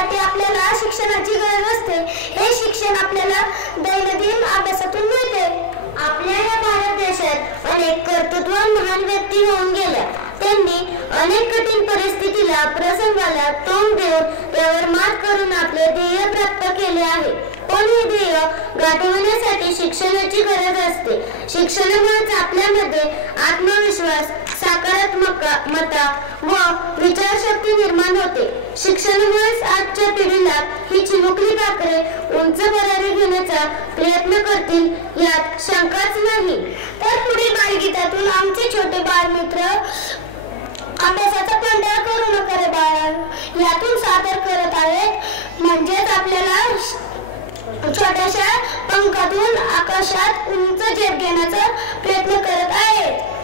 यासाठी आपल्याला शिक्षणाची गरज असते। हे शिक्षण आपल्याला दैनंदिन अभ्यासातून मिळते। आपल्या या भारत देशात अनेक कर्तृत्ववान महान व्यक्ती होऊन गेल्या। त्यांनी अनेक कठीण परिस्थितीला प्रसंगाला तोंड देऊन त्यावर मात करून आपले ध्येय प्राप्त केले आहे। पण हे ध्येय गाठवण्यासाठी शिक्षणाची गरज असते। शिक्षणामुळेच आपल्यामध्ये आत्मविश्वास, सकारात्मकता व विचारशक्ती निर्माण होते। शिक्षणामुळेच आजच्या पिढीला ही चिमुकली पाखरे उंच भरारी घेण्याचा प्रयत्न करतील यात शंकाच नाही। तर पुढील बालगीतातून आमचे छोटे बालमित्र अभ्यासाचा कंटाळा करू नका रे बाळा यातून सादर करत आहेत। म्हणजेच आपल्याला छोट्याशा पंखातून आकाशात उंच झेप घेण्याचा प्रयत्न करत आहेत।